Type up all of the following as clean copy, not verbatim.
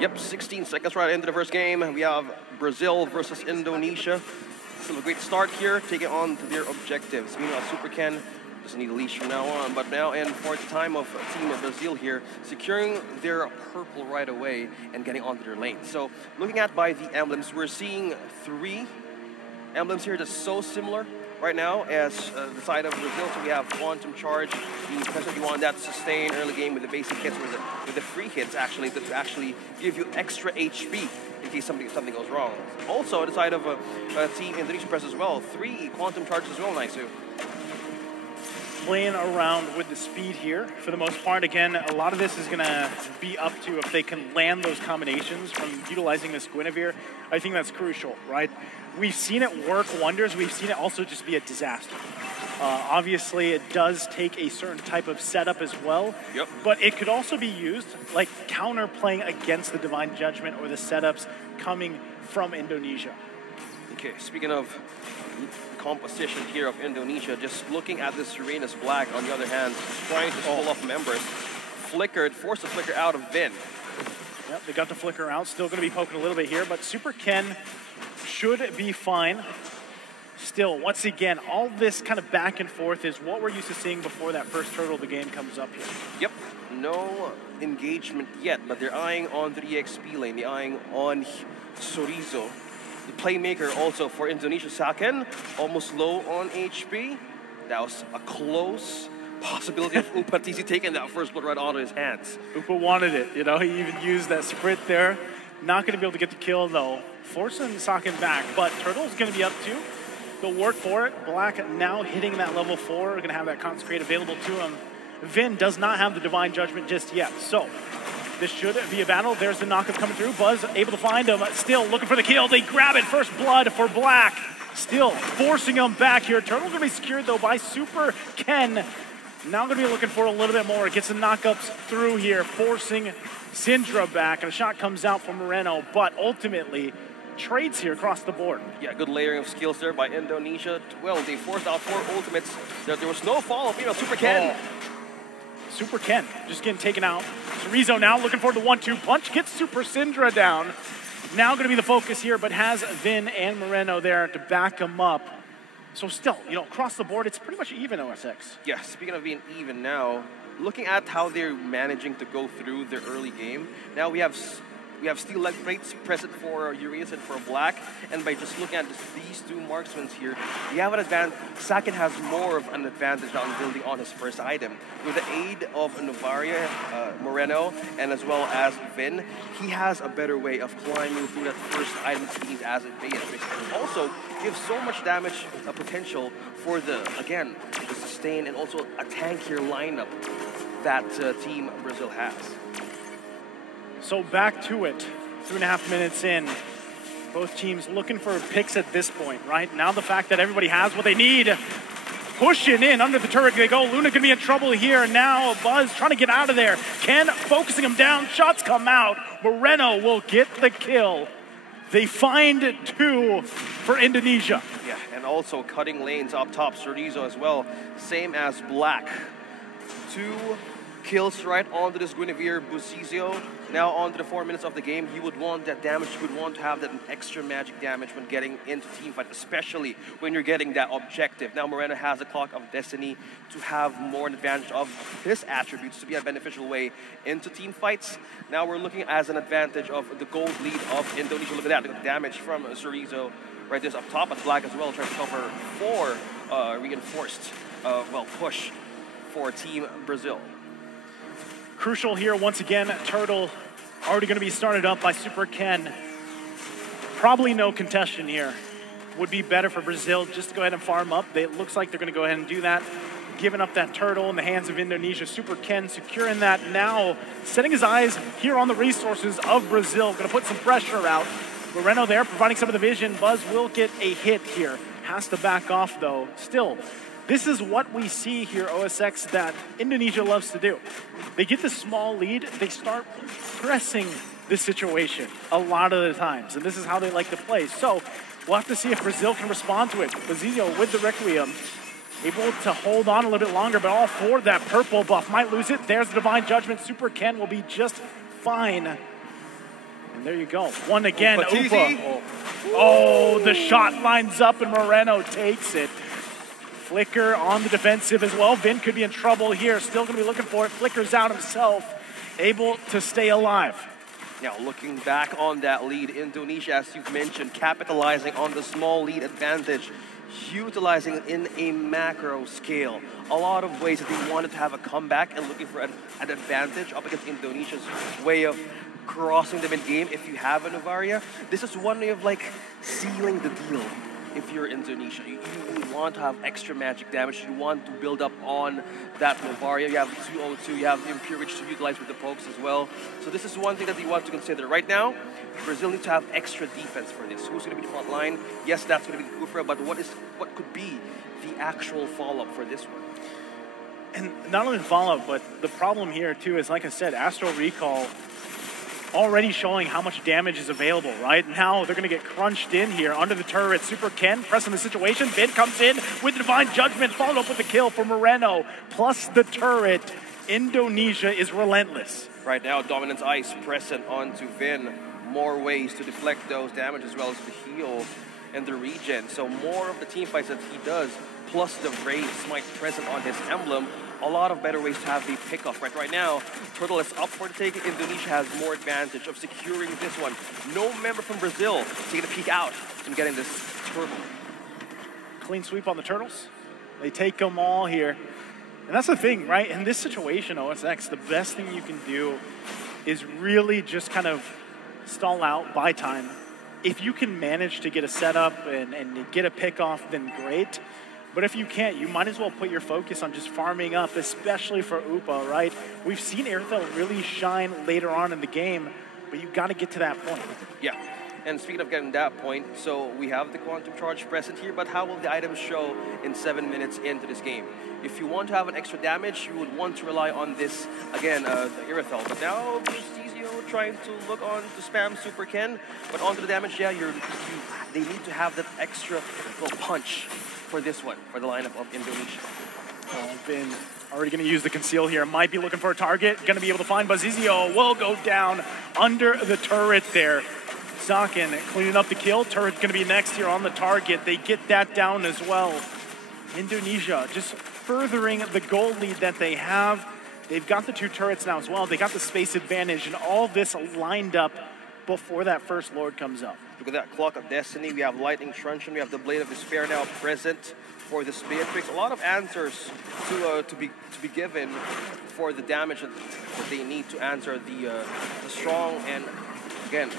Yep, 16 seconds right into the first game. We have Brazil versus Indonesia. Still a great start here, taking on to their objectives. Meanwhile, Super Ken doesn't need a leash from now on, but now in for the time of Team Brazil here, securing their purple right away and getting onto their lane. So looking at by the emblems, we're seeing 3 emblems here that's so similar right now as the side of Brazil. So we have Quantum Charge, especially if you want that to sustain early game with the basic hits, with the free hits actually, to actually give you extra HP in case something goes wrong. Also, the side of Team Indonesia Press as well, 3 Quantum Charges as well, nice too. Playing around with the speed here for the most part. Again, a lot of this is going to be up to if they can land those combinations from utilizing this Guinevere. I think that's crucial, right? We've seen it work wonders. We've seen it also just be a disaster. Obviously, it does take a certain type of setup as well, but it could also be used like counter-playing against the Divine Judgment or the setups coming from Indonesia. Okay, speaking of composition here of Indonesia, just looking at this Serena's Black, on the other hand, trying to pull off members, forced to flicker out of Vin. Yep, they got the flicker out, still going to be poking a little bit here, but Super Ken should be fine. Still, once again, all this kind of back and forth is what we're used to seeing before that first turtle of the game comes up here. Yep, no engagement yet, but they're eyeing on the EXP lane, they're eyeing on Chorizo. The playmaker also for Indonesia, Saken, almost low on HP. That was a close possibility of Upatisi taking that first blood right out of his hands. Upa wanted it, you know, he even used that sprint there. Not going to be able to get the kill though. Forcing Saken back, but Turtle's going to be up too. Go work for it. Black now hitting that level 4, going to have that Consecrate available to him. Vin does not have the Divine Judgment just yet, so this should be a battle. There's the knockup coming through. Buzz able to find him. Still looking for the kill. They grab it. First blood for Black. Still forcing him back here. Turtle's going to be secured, though, by Super Ken. Now going to be looking for a little bit more. Gets the knockups through here, forcing Syndra back. And a shot comes out from Moreno, but ultimately trades here across the board. Yeah, good layering of skills there by Indonesia. Well, they forced out 4 ultimates. There was no follow-up. You know, Super Ken. Super Ken just getting taken out. Chorizo now looking for the 1-2 punch. Gets Super Syndra down. Now going to be the focus here, but has Vin and Moreno there to back him up. So still, you know, across the board, it's pretty much even, OSX. Yeah, speaking of being even now, looking at how they're managing to go through their early game, now we have steel leg plates present for Urias and for Black, and by just looking at these 2 marksmen here, we have an advantage. Saken has more of an advantage on building on his first item. With the aid of Novaria, Moreno, and as well as Vin, he has a better way of climbing through that first item speed as it may. And also gives so much damage potential for the sustain and also a tankier lineup that Team Brazil has. So back to it, 3.5 minutes in. Both teams looking for picks at this point, right? Now the fact that everybody has what they need. Pushing in under the turret, they go. Luna could be in trouble here. Now Buzz trying to get out of there. Ken focusing him down. Shots come out. Moreno will get the kill. They find 2 for Indonesia. Yeah, and also cutting lanes up top. Chorizo as well, same as Black. 2 kills right onto this Guinevere Busizio. Now on to the 4 minutes of the game, you would want that damage, you would want to have that extra magic damage when getting into teamfight, especially when you're getting that objective. Now Moreno has the Clock of Destiny to have more advantage of his attributes to be a beneficial way into team fights. Now we're looking as an advantage of the gold lead of Indonesia. Look at that, the damage from Chorizo right there up top, but Black as well trying to cover 4 reinforced push for Team Brazil. Crucial here, once again, Turtle already going to be started up by Super Ken. Probably no contestation here. Would be better for Brazil just to go ahead and farm up. It looks like they're going to go ahead and do that. Giving up that Turtle in the hands of Indonesia. Super Ken securing that now. Setting his eyes here on the resources of Brazil. Going to put some pressure out. Moreno there providing some of the vision. Buzz will get a hit here. Has to back off though. Still, this is what we see here, OSX, that Indonesia loves to do. They get the small lead, they start pressing the situation a lot of the times, and this is how they like to play. So we'll have to see if Brazil can respond to it. Bazillo with the Requiem, able to hold on a little bit longer, but all for that purple buff. Might lose it. There's the Divine Judgment. Super Ken will be just fine. And there you go. One again, Upa. Upa. Oh, the shot lines up and Moreno takes it. Flicker on the defensive as well. Vin could be in trouble here. Still going to be looking for it. Flicker's out himself, able to stay alive. Now, looking back on that lead, Indonesia, as you've mentioned, capitalizing on the small lead advantage, utilizing it in a macro scale. A lot of ways that they wanted to have a comeback and looking for an advantage up against Indonesia's way of crossing them in game. If you have a Novaria, this is one way of like sealing the deal. If you're Indonesia, you want to have extra magic damage. You want to build up on that Novaria. You have 202, you have Impurage to utilize with the pokes as well. So this is one thing that you want to consider. Right now, Brazil needs to have extra defense for this. Who's going to be the front line? Yes, that's going to be Kufra, but what could be the actual follow-up for this one? And not only the follow-up, but the problem here too is, like I said, Astral Recall already showing how much damage is available, right? Now they're going to get crunched in here under the turret. Super Ken pressing the situation. Vin comes in with the Divine Judgment, followed up with the kill for Moreno. Plus the turret. Indonesia is relentless. Right now, Dominance Ice present onto Vin. More ways to deflect those damage as well as the heal and the regen. So more of the team fights that he does, plus the Rave Smite present on his emblem, a lot of better ways to have the pickoff. Right now, Turtle is up for the taking. Indonesia has more advantage of securing this one. No member from Brazil taking a peek out and getting this Turtle. Clean sweep on the Turtles. They take them all here. And that's the thing, right? In this situation, OSX, the best thing you can do is really just kind of stall out, buy time. If you can manage to get a setup and get a pickoff, then great. But if you can't, you might as well put your focus on just farming up, especially for Upa, right? We've seen Airfell really shine later on in the game, but you got to get to that point. Yeah, and speaking of getting that point, so we have the Quantum Charge present here, but how will the items show in 7 minutes into this game? If you want to have an extra damage, you would want to rely on this, again, the Airfell. But now, Prestigio trying to look on to spam Super Ken, but onto the damage, yeah, they need to have that extra little punch for this one, for the lineup of Indonesia. Vin already going to use the conceal here. Might be looking for a target. Going to be able to find Bazizio. Will go down under the turret there. Sakin cleaning up the kill. Turret's going to be next here on the target. They get that down as well. Indonesia just furthering the goal lead that they have. They've got the 2 turrets now as well. They got the space advantage, and all this lined up before that first Lord comes up. Look at that Clock of Destiny. We have Lightning Truncheon. We have the Blade of Despair now present for the Beatrix. A lot of answers to be given for the damage that they need to answer the strong and, again,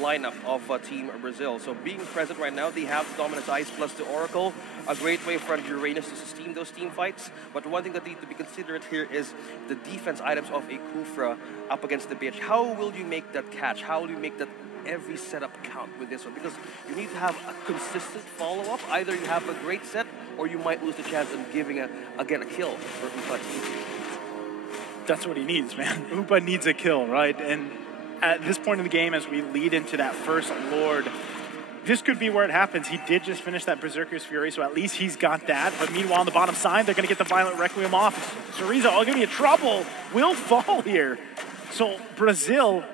lineup of Team Brazil. So being present right now, they have the Dominance Ice plus the Oracle. A great way for Uranus to sustain those team fights. But one thing that needs to be considered here is the defense items of a Kufra up against the bitch. How will you make that catch? How will you make that every setup count with this one? Because you need to have a consistent follow-up. Either you have a great set, or you might lose the chance of giving, again, a kill for Upa team. That's what he needs, man. Upa needs a kill, right? And at this point in the game, as we lead into that first Lord, this could be where it happens. He did just finish that Berserker's Fury, so at least he's got that. But meanwhile, on the bottom side, they're going to get the Violent Requiem off. Chorizo, all going to be in trouble. Will fall here. So Brazil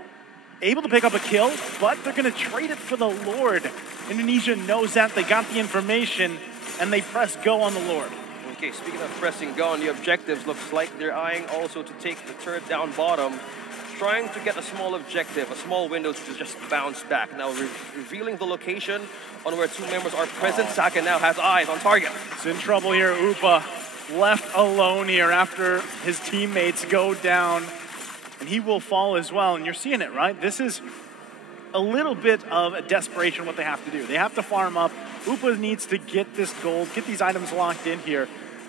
able to pick up a kill, but they're going to trade it for the Lord. Indonesia knows that. They got the information, and they press go on the Lord. Okay, speaking of pressing go on the objectives, looks like they're eyeing also to take the turret down bottom, trying to get a small objective, a small window to just bounce back. Now revealing the location on where 2 members are present. Sakin now has eyes on target. It's in trouble here. Upa left alone here after his teammates go down, and he will fall as well. And you're seeing it, right? This is a little bit of a desperation what they have to do. They have to farm up. Upa needs to get this gold, get these items locked in here.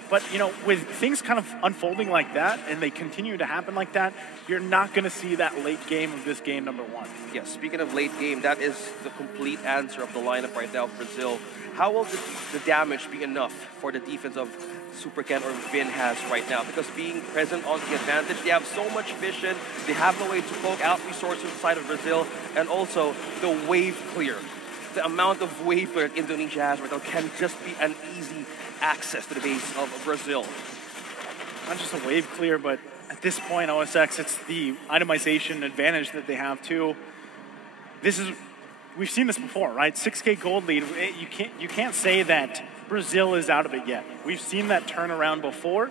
But, you know, with things kind of unfolding like that, and they continue to happen like that, you're not going to see that late game of this game number 1. Yeah, speaking of late game, that is the complete answer of the lineup right now of Brazil. How will the damage be enough for the defense of Super Ken or Vin has right now? Because being present on the advantage, they have so much vision, they have no way to poke out resources on the side of Brazil, and also the wave clear. The amount of wave clear that Indonesia has right now can just be an easy access to the base of Brazil. Not just a wave clear, but at this point, OSX, it's the itemization advantage that they have too. we've seen this before, right? 6K gold lead. You can't say that Brazil is out of it yet. We've seen that turnaround before.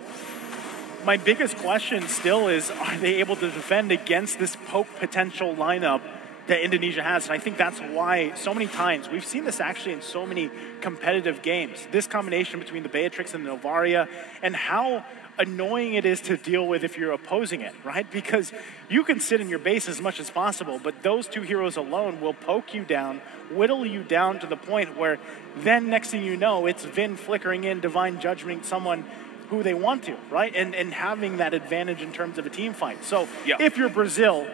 My biggest question still is, are they able to defend against this poke potential lineup that Indonesia has? And I think that's why so many times, we've seen this actually in so many competitive games, this combination between the Beatrix and the Novaria, and how annoying it is to deal with if you're opposing it, right? Because you can sit in your base as much as possible, but those two heroes alone will poke you down, whittle you down to the point where then next thing you know, it's Vin flickering in, Divine Judgment, someone who they want to, right? And having that advantage in terms of a team fight. So if you're Brazil,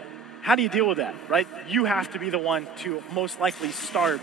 how do you deal with that, right? You have to be the one to most likely start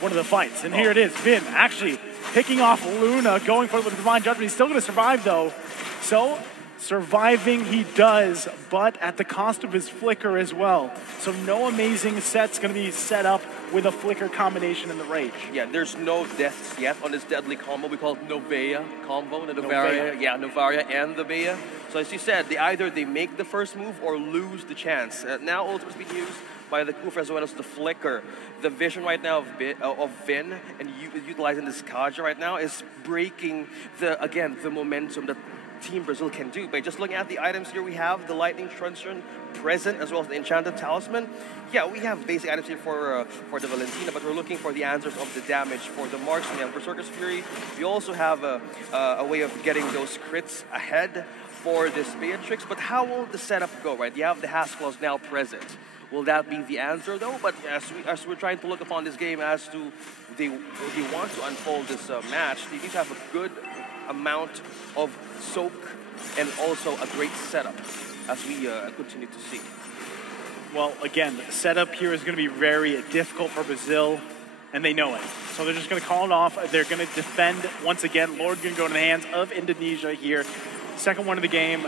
one of the fights. And here it is, Vin actually picking off Luna, going for the Divine Judgment. He's still gonna survive though. So surviving he does, but at the cost of his flicker as well. So no amazing set's gonna be set up with a flicker combination in the Rage. Yeah, there's no deaths yet on this deadly combo. We call it Novea combo, the Novaria. Yeah, Novaria and the Bea. So as you said, either they make the first move or lose the chance. Now ultimate's being used by the Kufa as well as the Flicker. The vision right now of Vin and utilizing this Kaja right now is breaking the momentum that Team Brazil can do. By just looking at the items here, we have the Lightning Truncheon present as well as the Enchanted Talisman. Yeah, we have basic items here for the Valentina, but we're looking for the answers of the damage for the Marksman. We have Berserker's Fury. We also have a way of getting those crits ahead for this Beatrix, but how will the setup go, right? You have the Haskell's now present. Will that be the answer though? But as we're trying to look upon this game as to they want to unfold this match, they need to have a good amount of soak and also a great setup as we continue to see. Well, again, the setup here is going to be very difficult for Brazil, and they know it. So they're just going to call it off. They're going to defend once again. Lord going to go in the hands of Indonesia here. Second one of the game.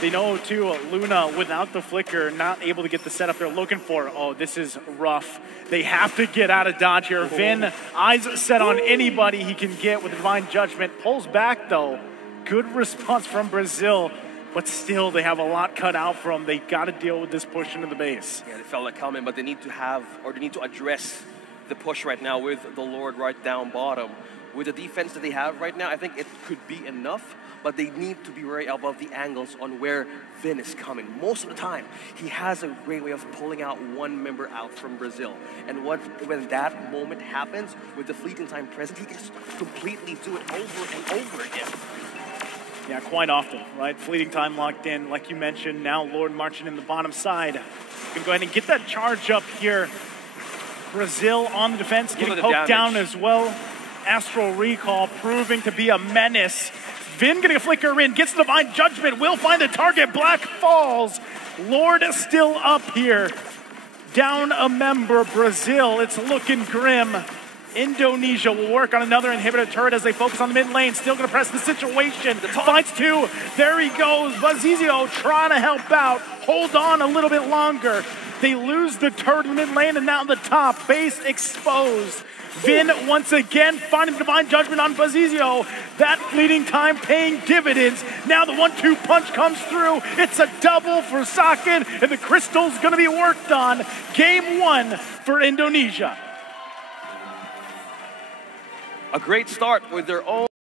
They know, too, Luna, without the flicker, not able to get the setup they're looking for. Oh, this is rough. They have to get out of dodge here. Vin, eyes set on anybody he can get with Divine Judgment. Pulls back, though. Good response from Brazil, but still, they have a lot cut out for them. They got to deal with this push into the base. Yeah, they felt like coming, but they need to address the push right now with the Lord right down bottom. With the defense that they have right now, I think it could be enough, but they need to be very above the angles on where Vin is coming. Most of the time, he has a great way of pulling out one member out from Brazil. And when that moment happens, with the fleeting time present, he can just completely do it over and over again. Yeah, quite often, right? Fleeting time locked in, like you mentioned. Now Lord marching in the bottom side. Gonna go ahead and get that charge up here. Brazil on the defense, getting poked down as well. Astral Recall proving to be a menace. Vin getting a flicker in, gets the Divine Judgment, will find the target, Black falls. Lord is still up here. Down a member, Brazil, it's looking grim. Indonesia will work on another inhibitor turret as they focus on the mid lane. Still gonna press the situation. Finds two, there he goes. Bazizio trying to help out. Hold on a little bit longer. They lose the turret in the mid lane and now the top. Base exposed. Vin once again finding Divine Judgment on Bazizio. That fleeting time paying dividends. Now the 1-2 punch comes through. It's a double for Sakin, and the crystal's gonna be worked on. Game one for Indonesia. A great start with their own